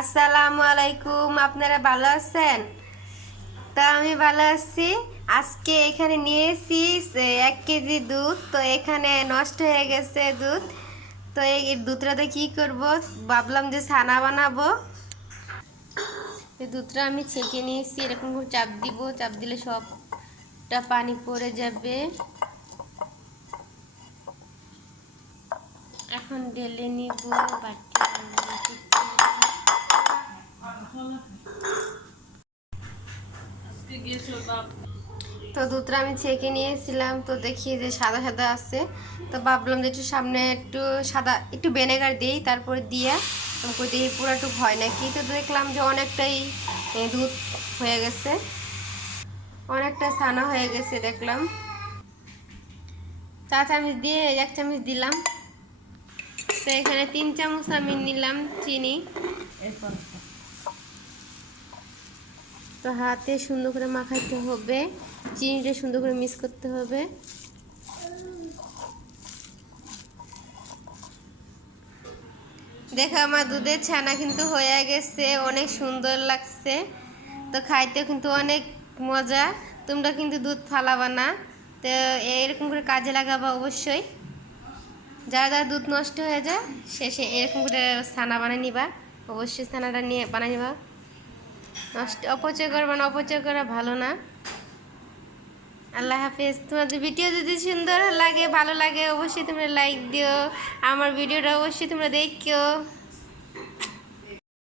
আসসালামু আলাইকুম। আপনারা ভালো আছেন? তো আমি ভালো আছি। আজকে এখানে নিয়েছি 1 কেজি দুধ। তো এখানে নষ্ট হয়ে গেছে দুধ। তো এই দুধটাতে কি করব, ভাবলাম যে ছানা বানাবো। এই দুধটা আমি ছেঁকে নিয়েছি, এরকম করে চাপ দিব, চাপ দিলে সবটা পানি পড়ে যাবে। এখন ঢেলে নিব বাটি। তো দুধটা আমি ছেঁকে নিয়েছিলাম, তো দেখি যে সাদা সাদা আছে। তো ভাবলাম যে একটু সামনে একটু সাদা একটু ভিনেগার দিই, তারপরে দিয়ে আমাকে দিয়ে পুরাটুক হয় নাকি। তো দেখলাম যে অনেকটাই দুধ হয়ে গেছে, অনেকটা ছানা হয়ে গেছে দেখলাম। 4 চামচ দিয়ে 1 চামচ দিলাম। তো এখানে 3 চামচ আমি নিলাম চিনি। তো হাতে সুন্দর করে মাখাইতে হবে, চিনিটা সুন্দর করে মিক্স করতে হবে। দেখো আমার দুধের ছানা কিন্তু হয়ে গেছে, অনেক সুন্দর লাগছে। তো খাইতেও কিন্তু অনেক মজা। তোমরা কিন্তু দুধ ফালাবা না, তো এরকম করে কাজে লাগাবা অবশ্যই। যারা যারা দুধ নষ্ট হয়ে যায় শেষে এরকম করে ছানা বানিয়ে নিবা, অবশ্যই ছানাটা নিয়ে বানিয়ে নিবা। নষ্ট অপচয় করবা না, অপচয় করা ভালো না। আল্লাহ হাফেজ। তোমাদের ভিডিও যদি সুন্দর লাগে, ভালো লাগে, অবশ্যই তোমরা লাইক দিও। আমার ভিডিওটা অবশ্যই তোমরা দেখো।